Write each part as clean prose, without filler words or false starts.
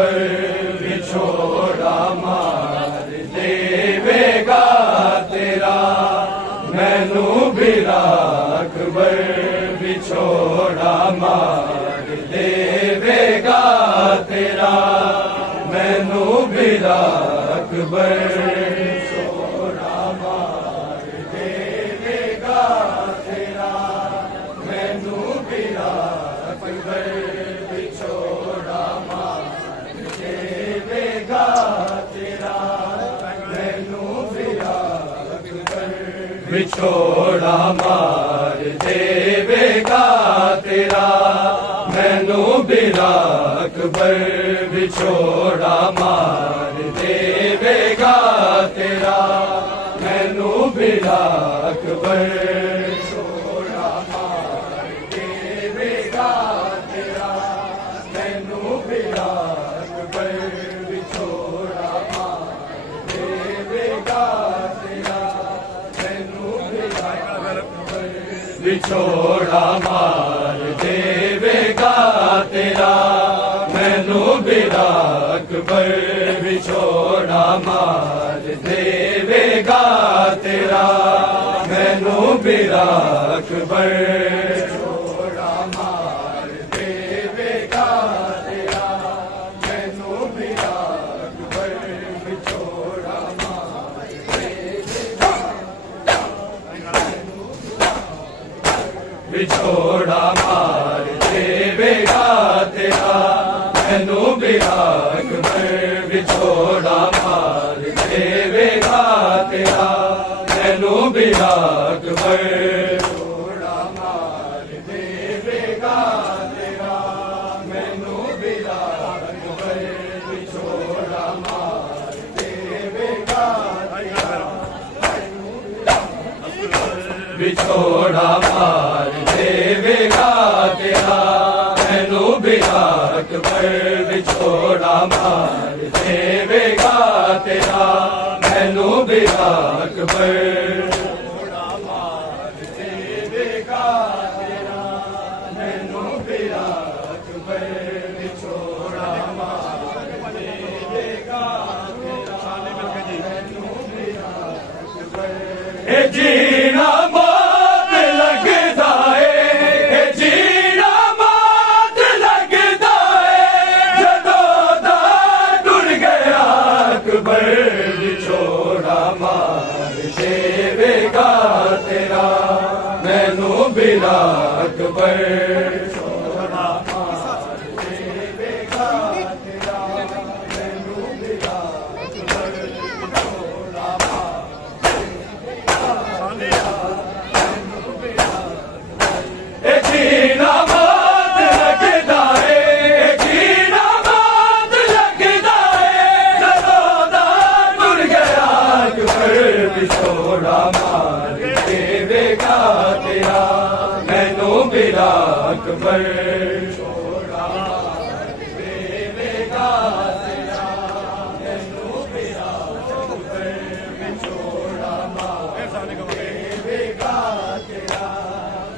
अकबर विछोड़ा मार देवेगा तेरा, मैनू बिरा अकबर विछोड़ा मार देवेगा तेरा, मैनू बिरा अकबर विछोड़ा मार देवेगा तेरा, मैनू बिरा अकबर विछोड़ा मार देवेगा तेरा, मैनू बिरा अकबर विछोड़ा मार देवेगा तेरा, मैनू बिरा अकबर विछोड़ा मार देवेगा तेरा, मैनू बिरा अकबर विछोड़ा मार देवेगा तेरा, मैनू बिरा अकबर विछोड़ा मार देवेगा तेरा, मैनू बिरा अकबर विछोड़ा मार देवेगा तेरा, मैनू बिरा अकबर विछोड़ा मार देवेगा तेरा, मैनू बिरा अकबर विछोड़ा मार देवेगा तेरा, मैनू बिरा अकबर विछोड़ा मार देवेगा, विछोड़ा मार देवेगा तेरा, मैनू बिरा अकबर विछोड़ा मार देवेगा तेरा, मैनू बिरा अकबर विछोड़ा मार देवेगा तेरा, मैनू बिरा अकबर विछोड़ा मार देवेगा तेरा, विछोड़ा मार देवेगा तेरा, मैनू बिरा अकबर विछोड़ा मार देवेगा तेरा, मैनू बिरा अकबर विछोड़ा मार देवेगा तेरा, मैनू बिरा अकबर विछोड़ा मार देवेगा तेरा, मैनू बिरा अकबर जीना मौत लगदा है, जीना मौत लगदा है, जदों दा टुर गया अकबर विछोड़ा मार देवेगा तेरा, मैनू बिरा अकबर विछोड़ा मार देवेगा तेरा, मैनू बिरा अकबर विछोड़ा मार जीना मौत लगदा है, जीना मौत लगदा है, जदों दा टुर गया अकबर विछोड़ा मार देवेगा तेरा, मैनू बिरा अकबर विछोड़ा मार देवेगा तेरा, मैनू बिरा अकबर विछोड़ा मार देवेगा तेरा,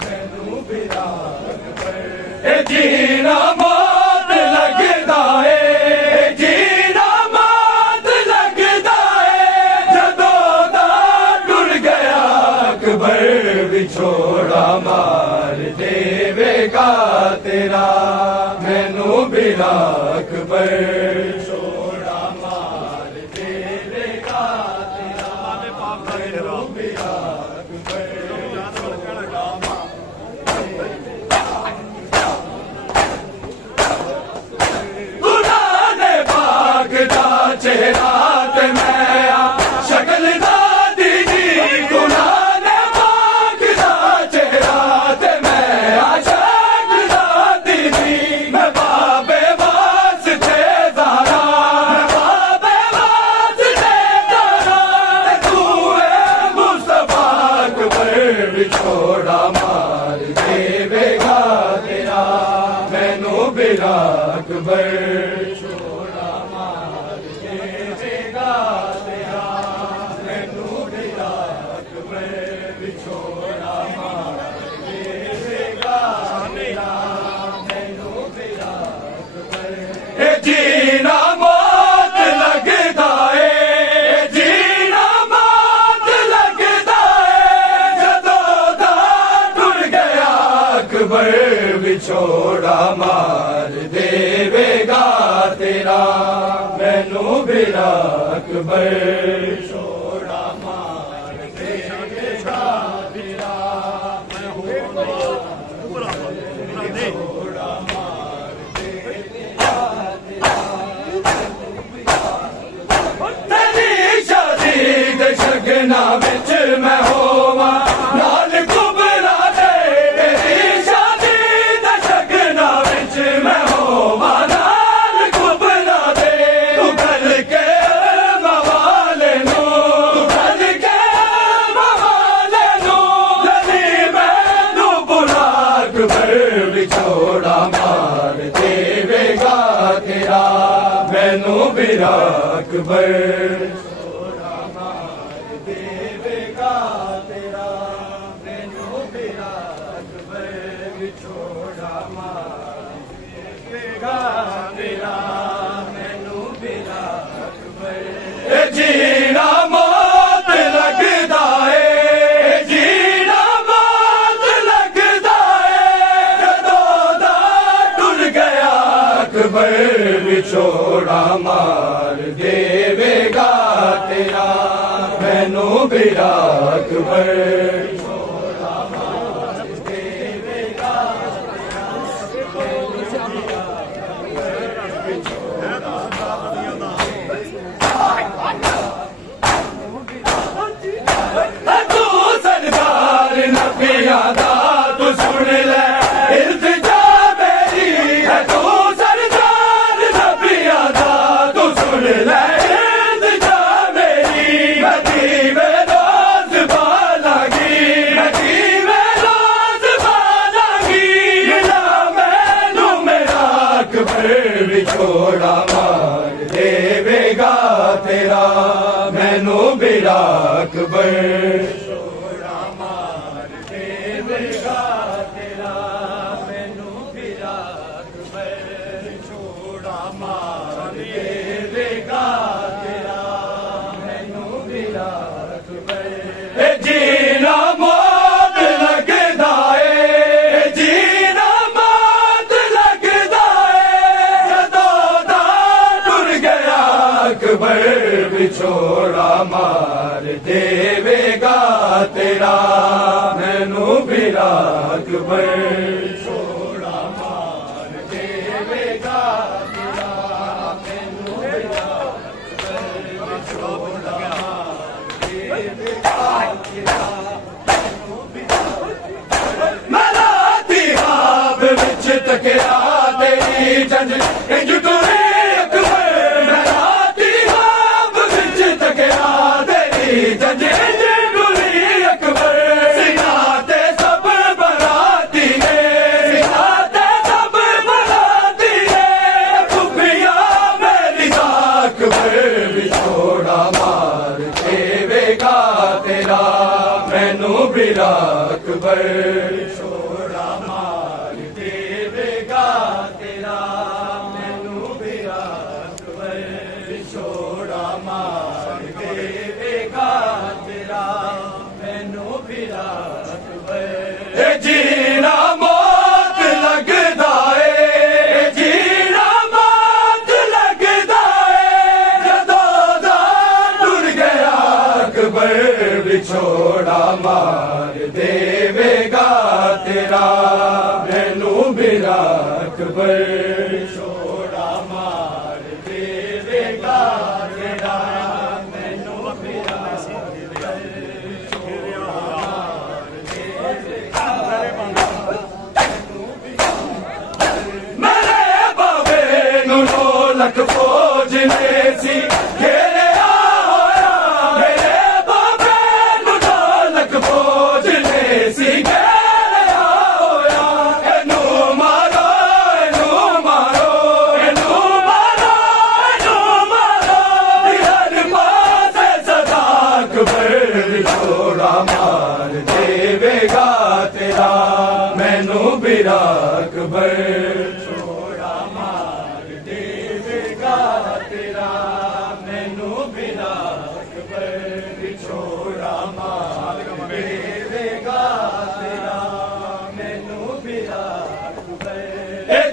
मैनू बिरा अकबर जीना मौत लगदा है, जीना मौत लगदा है, जदों दा टुर गया अकबर विछोड़ा मार देवेगा तेरा, मैनू बिरा अकबर विछोड़ा मार देवेगा तेरा, मैनू बिरा अकबर विछोड़ा मार चेहरा ते मैं शक्ल दा दीदी, गुनाह ने पाक दा चेहरा ते मैं शक्ल दा दीदी, मैं बाबे वास्ते ज़ारा, मैं बाबे वास्ते ज़ारा, तू है मुस्तफा अकबर विछोड़ा मार देवेगा तेरा, मैनू बिरा अकबर विछोड़ा मार देवेगा तेरा, मैनू बिरा अकबर विछोड़ा मार देवेगा तेरा, मैनू बिरा अकबर जीना अकबर विछोड़ा मार देवेगा तेरा मैनू बिरा अकबर विछोड़ा मार देवेगा तेरा विछोड़ा मार देवेगा तेरी शादी दे शगना विच मैं होवा नाल कुबरा दे तेरी शादी दे शगना विच मैं होवा नाल कुबरा दे तू गल के मवाले नू तू गल के मवाले नू लली मैनू बुला अकबर विछोड़ा मार देवेगा तेरा मैनू बिरा अकबर जीना मौत लगदा है जीना मौत लगदा है जदों दा टुर गया अकबर विछोड़ा मार देवेगा तेरा मैनू बिरा अकबर विछोड़ा मार देवेगा तू सरदार नबिया दा तू सुन ले इल्तिजा मेरी है तू सरदार नबिया दा तू सुन ले इल्तिजा मेरी नदी में रोज बालागी नदी में रोज बालागी मिला मैनू मेरा अकबर विछोड़ा मार देवेगा तेरा मैनू बिरा अकबर विछोड़ा मार देवेगा तेरा मैनू बिरा अकबर विछोड़ा मार देवेगा तेरा मैनू बिरा अकबर जीना मौत लगदा है जीना मौत लगदा है जदों दा टुर गया अकबर विछोड़ा मार देवेगा तेरा मैनू बिरा अकबर विछोड़ा मार देवेगा तेरा मैनू बिरा अकबर विछोड़ा मार देवेगा तेरा मैनू बिरा मरा तिहाब विच तकिया तेरी जंज इंज टुरे अकबर मरा तिहाब विच तकिया तेरी जंज इंज टुरी अकबर सिनाते सब बराती ने सिनाते सब बराती ने खुफिया मेरी अकबर विछोड़ा मार देवेगा तेरा मैनू बिरा अकबर विछोड़ा मार देवेगा तेरा मैनू बिरा अकबर विछोड़ा मार देवेगा तेरा मैनू बिरा अकबर जीना मौत लगदा है जीना मौत लगदा है जदों दा टुर गया अकबर विछोड़ा मार देवेगा तेरा मैनू बिरा अकबर विछोड़ा मार देवेगा तेरा मैनू बिरा अकबर विछोड़ा मार देवेगा मेरे बाबे नू नो लख फौज ने सी घेरे होया मेरे बाबे नू नो लख फौज ने सी घेरे होया एनू मारो एनू मारो एनू मारो एनू मारो हर पासे सदा अकबर विछोड़ा मार देवेगा तेरा मैनू बिरा अकबर विछोड़ा मार देवेगा तेरा मैनू बिरा अकबर विछोड़ा मार देवेगा तेरा मैनू बिरा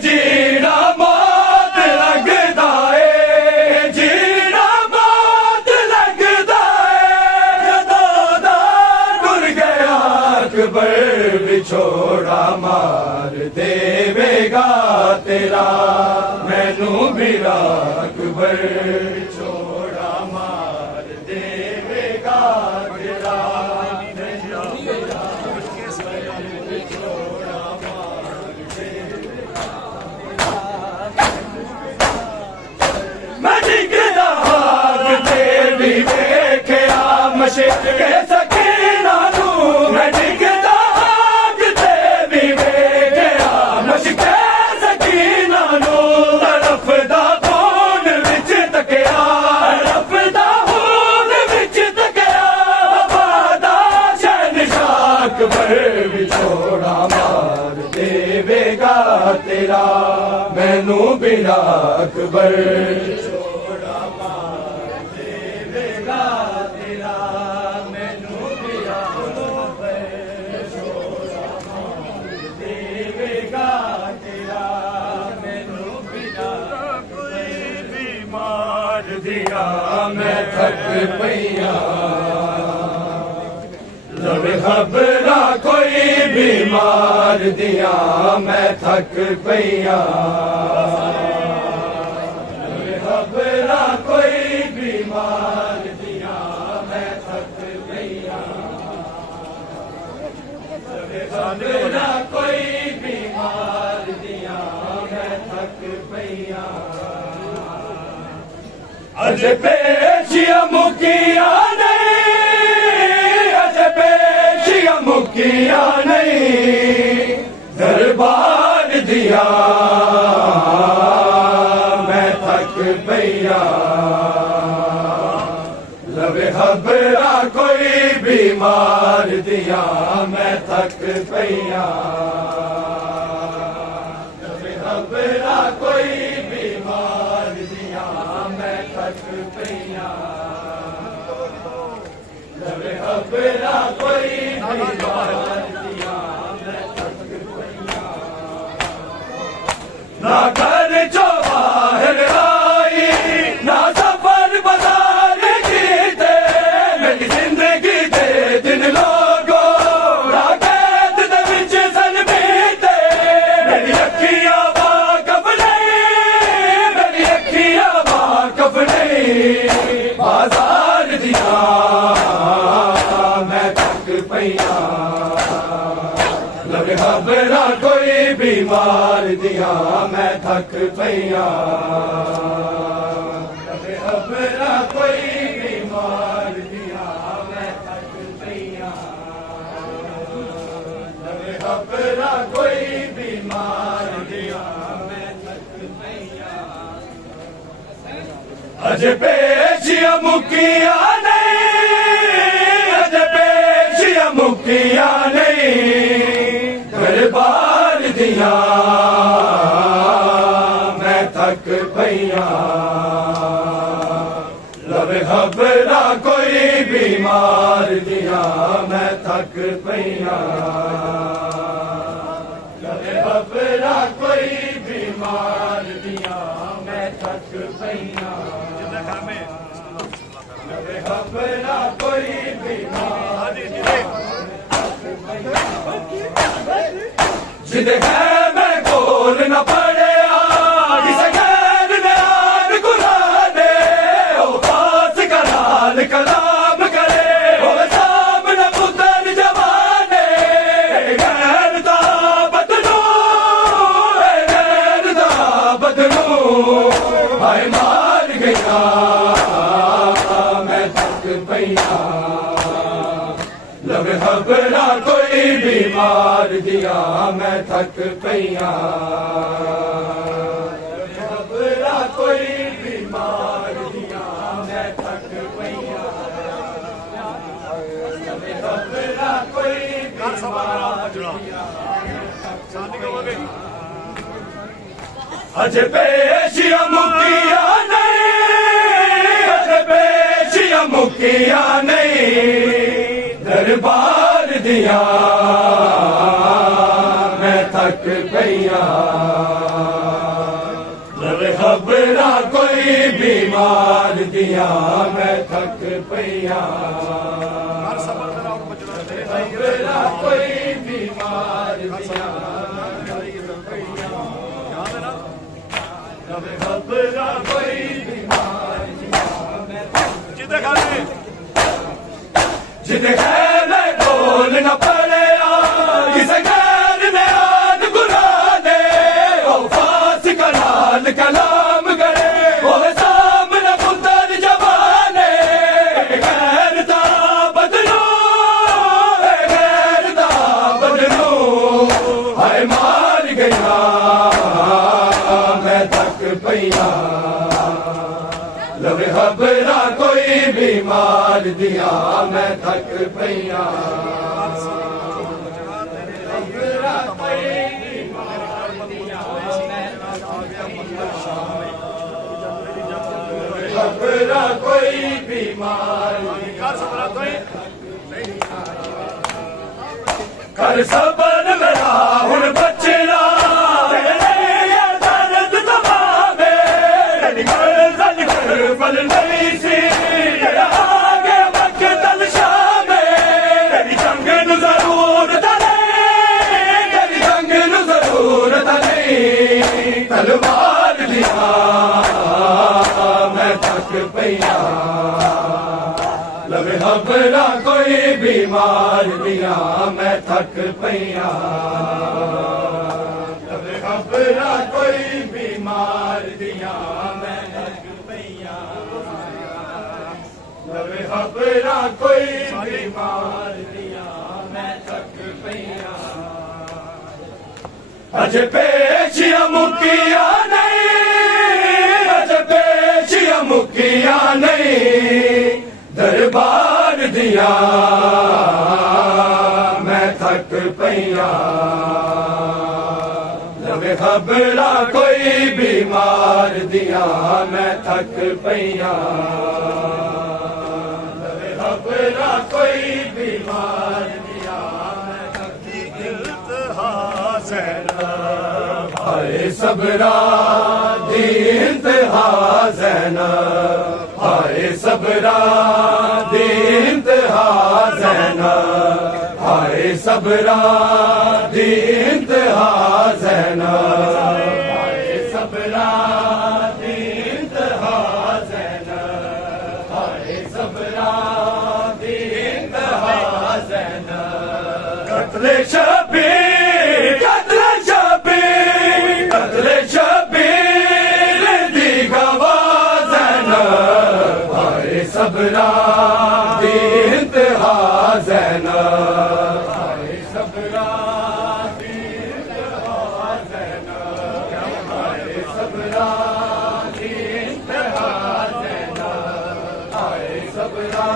जीना मौत लगदा है, जीना मौत लगदा है। जदों दा टुर गया अकबर विछोड़ा मार देवेगा तेरा, मैनू मेरा अकबर विछोड़ा मार देवेगा तेरा, मैनू मेरा अकबर विछोड़ा मार देवेगा। मैं डिगदा हाथ ते भी वेख्या मशक के सकीना नू, मैं डिगदा हाथ ते भी वेख्या मशक के सकीना नू। तड़फदा खून विच तकिया, तड़फदा खून विच तकिया, वफादा शहंशाह अकबर विछोड़ा मार देवेगा तेरा, मैनू बिना अकबर विछोड़ा मार देवेगा तेरा, मैनू बिना अकबर विछोड़ा मार देवेगा तेरा, मैनू बिना कोई भी मार दिया। मैं थक पईया लवे खबरा कोई भी मार दिया, मैं थक पईया लवे खबरा कोई भी मार दिया, मैं थक पईया लवे खबरा कोई भी मार दिया, मैं थक पईया। अज पेशिया मुकिया नहीं, अज पेशिया मुकिया नहीं, दरबार दिया मैं थक पईया। लवे खबरा कोई भी मार दिया, मैं थक पईया लवे खबरा कोई भी मार दिया, मैं थक पईया लवे खबरा कोई भी मार दिया, मैं थक पईया। ना घर चो बाहर आई, ना सफर बाजार कीते, मेरी जिंदगी दे दिन लोगो ना कैद दे विच सन बीते। मेरी अखियां वाकफ नहीं, मेरी अखियां वाकफ नहीं, बाजार दिया मैं थक पईया। लवे खबरा कोई भी मार दिया, मैं थक पईया लवे खबरा कोई भी मार दिया, मैं थक पईया लवे खबरा कोई भी मार दिया, मैं थक पईया। अज पेशिया मुकिया नहीं, अज पेशिया मुकिया नहीं, दरबार दिया मैं थक पईया। लवे खबरा कोई भी मार दिया, मैं थक पईया लवे खबरा कोई भी मार दिया, मैं थक पईया लवे खबरा कोई भी मार जिद है मैं बोल न पड़िया, किसे गैर ने आन कुराने, ओ पास का लाल कलाम करे, ओ सामने पुत्र जवाने। गैर दा बदलू, गैर दा बदलू, हाय मार गया मैं थक पईया। लवे खबरा कोई भी मार दिया, मैं थक पईया लवे खबरा कोई भी मार दिया, मैं थक पईया लवे खबरा कोई भी मार दिया। अज पेशिया मुकिया नहीं, अज पेशिया मुकिया नहीं, दरबार दिया मैं थक थक पईया लवे खबरा कोई बीमार दिया मैं थक पईया खबरा कोई बीमार दिया लवे खबरा कोई बीमार दिया जिदे खैर में बोल न पड़े किसे खैर में आन गुना दे ओ फांसी का लाल कलाम करे ओ सामने पुतर जवाने खैर दा बदलो हाय मार गया मैं थक पईया लवे खबरा कोई बीमार दिया मैं थक पईया खबरा कोई बीमार कर सबर मेरा हुण बचना दर्द दबावे बल नहीं सी आगे वक्त तलशावे तेरी जंग नू जरूरत नहीं तेरी जंग नू जरूरत नहीं तलवार लिया मैं थक पईया लवे खबरा कोई बीमार दिया मैं थक पईया लवे खबरा कोई बीमार दिया मैं थक पईया लवे खबरा कोई बीमार दिया मैं थक पईया अजे पेशिया मुकिया नहीं अजे पेशिया मुकिया नहीं दरबार दिया मैं थक पईया लवे खबरा कोई बीमार दिया मैं थक पईया लवे खबरा कोई बीमार दिया मैं थक इंतहा ज़ैनब हाय सबरा दी इंतहा ज़ैनब हाय सबरा दी इंतहा ज़ैनब हाय सबरा दी इंतहा ज़ैनब हाय सबरा दी इंतहा ज़ैनब हाय सबरा दी इंतहा ज़ैनब कत्ले शबीर कत्ले शबीर दी गवाह ज़ैनब हाय सबरा दी इंतहा ज़ैनब हाय सबरा दी इंतहा ज़ैनब हाय सबरा दी इंतहा ज़ैनब हाय सबरा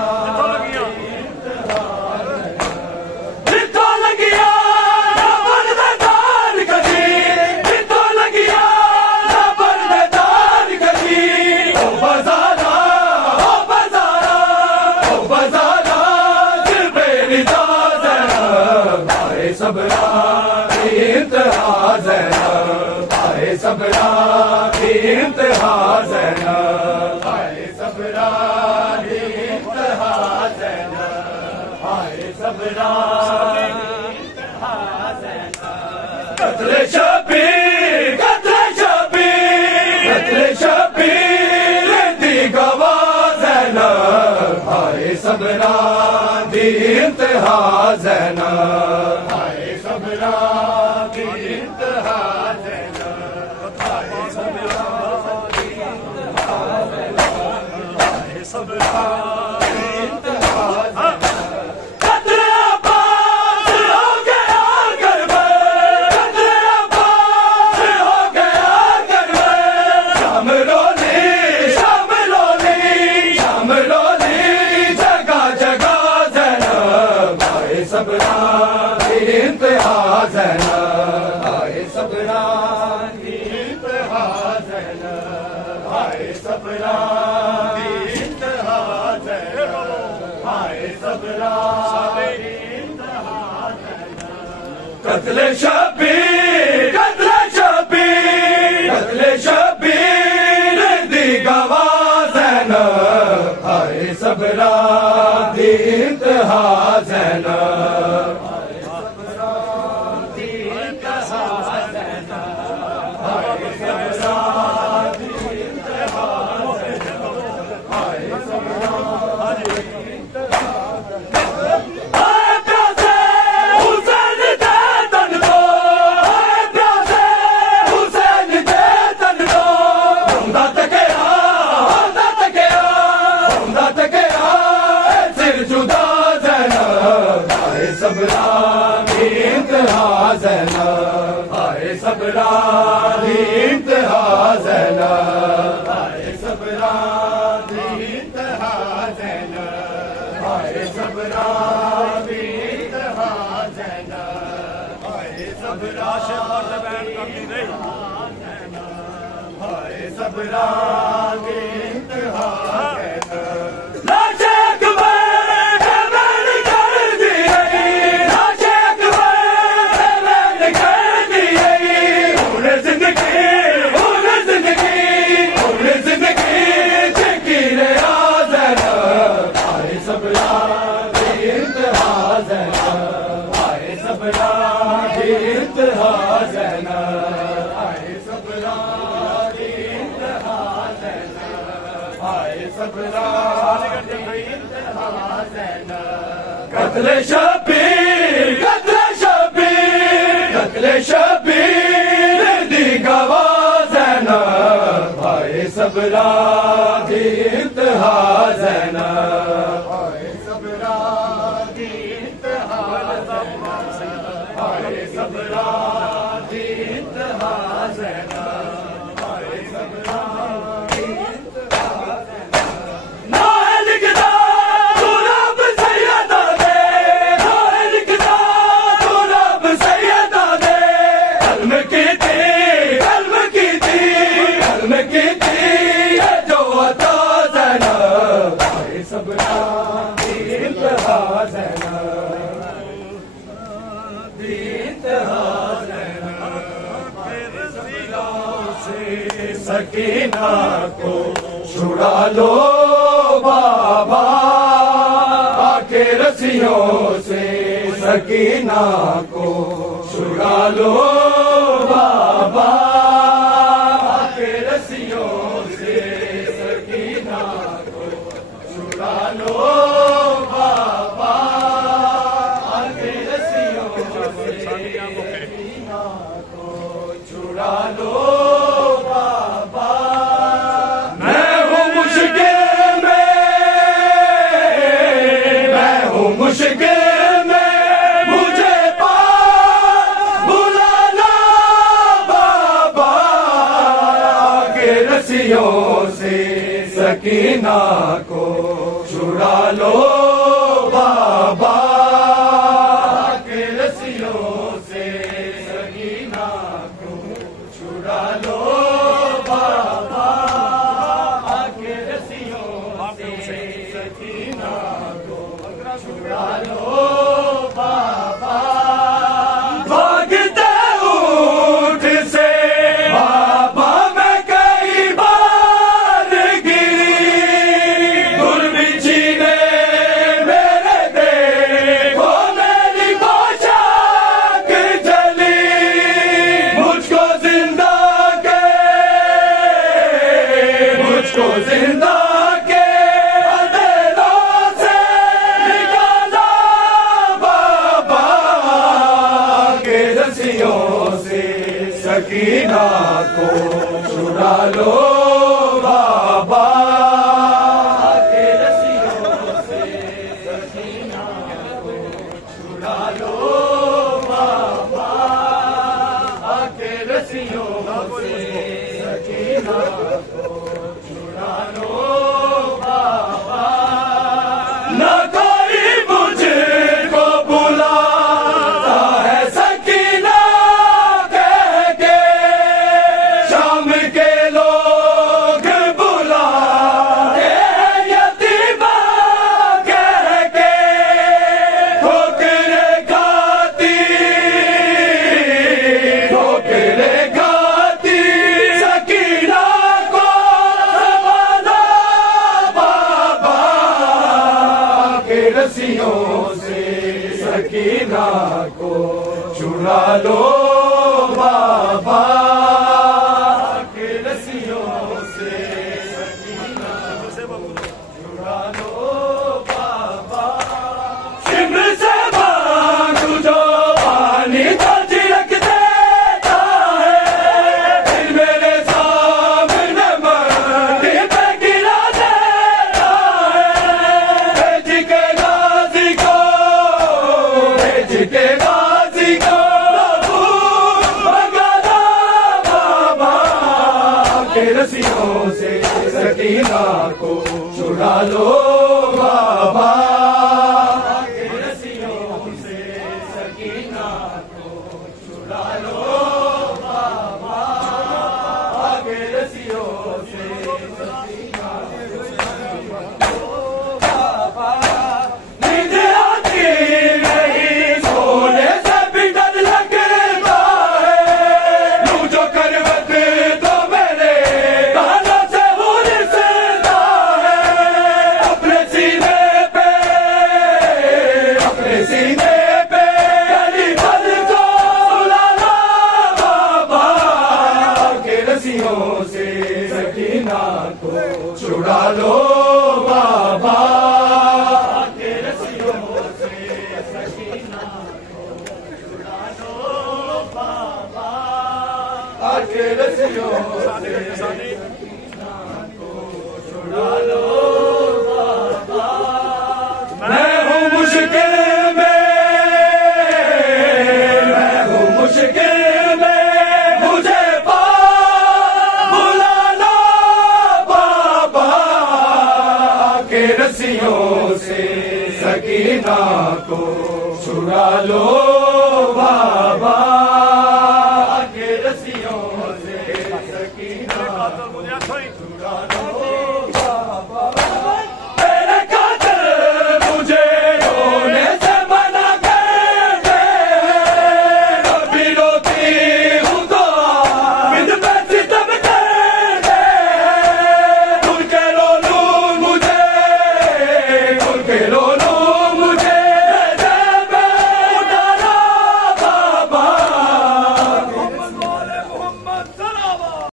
सबरा की इंतहा ज़ैनब हाय सबरा की इंतहा ज़ैनब हाय सबरा की इंतहा ज़ैनब हाय सबरा की इंतहा ज़ैनब कत्ले शबीर दी गवाह ज़ैनब हाय सबरा दी इंतहा ज़ैनब हाय सबरा की इंतहा ज़ैनब हाय सबरा की इंतहा ज़ैनब हाय सबरा की इंतहा ज़ैनब कत्ले अब्बास हो गया करबल कत्ले अब्बास हो गया करबल शामलोनी जगह जगह ज़ैनब हाय सबरा की इंतहा ज़ैनब हाय सबरा की इंतहा ज़ैनब हाय सबरा की इंतहा ज़ैनब हाय सबरा की इंतहा ज़ैनब कत्ले शबीर हाय सबरा दी इंतहा ज़ैनब, हाय सबरा दी इंतहा ज़ैनब, हाय सबरा दी इंतहा ज़ैनब, हाय सबरा हाय सबरा दी इंतहा ज़ैनब। लाशे अकबर मैंन कर दी लाशे अकबर मैंन कर दी उन्हें जिंदगी जिंदगी आ ज़ैनब, हाय सबरा दी इंतहा ज़ैनब, हाय सबरा दी इंतहा ज़ैनब, हाय सबरा दी इंतहा ज़ैनब, हाय सबरा दी इंतहा ज़ैनब। कत्ले शबीर कत्ले शबीर दी गवाह ज़ैनब, हाय सबरा दी इंतहा ज़ैनब, हाय सबरा दी इंतहा ज़ैनब, हाय सबरा दी इंतहा ज़ैनब, हाय सबरा दी इंतहा ज़ैनब। ना लिखता तू रब सैयदा दे, ना लिखता तू रब सैयदा दे, कल्म की थी ये जो अता ज़ैनब, हाय सबरा दी इंतहा ज़ैनब, दी इंतहा ज़ैनब। से सकीना को छुड़ा लो बाबा, आके रस्सियों से सकीना को छुड़ा लो बाबा, आके रस्सियों से सकीना को छुड़ा लो बाबा, आके रस्सियों से सकीना को छुड़ा लो बाबा। मैं हूँ मुश्किल में मुझे पार बुलाना बाबा, आगे रस्सियों से सकीना को छुड़ा लो बाबा, आगे रस्सियों से सकीना को छुड़ा लो बाबा, आगे रस्सियों से सकीना को छुड़ा लो बाबा। भागते ऊंट से बाबा मैं कई बार गिरी, गुरबिची ने मेरे देखो मेरी पोशाक जली, मुझको जिंदा के अंधेरों से निकाला बाबा, के रस्सियों से सकीना को छुड़ा लो बाबा, के रस्सियों से सकीना को छुड़ा लो बाबा, के रस्सियों से सकीना को छुड़ा लो बाबा। ना कोई मुझको बुलाता है सकीना कह के, शाम के लोग के रस्सियों से सकीना को छुड़ा लो बाबा के रस्सियों से सकीना को छुड़ा लो बाबा के रस्सियों से सकीना को बाबा नींद आती नहीं सोने से भी डर लगता है लू जो करवट तो मेरे कानों से उड़ता है अपने सीने पे गली भर को सुला लो बाबा के रस्सियों से सकीना को छुड़ा लो बाबा के रस्सियों से सकीना को छुड़ा लो बाबा के रस्सियों से सकीना को छुड़ा लो बाबा मैं हूँ मुश्किल में मुझे बुला लो बाबा के रस्सियों से सकीना को छुड़ा लो बाबा के रस्सियों से सकीना को छुड़ा लो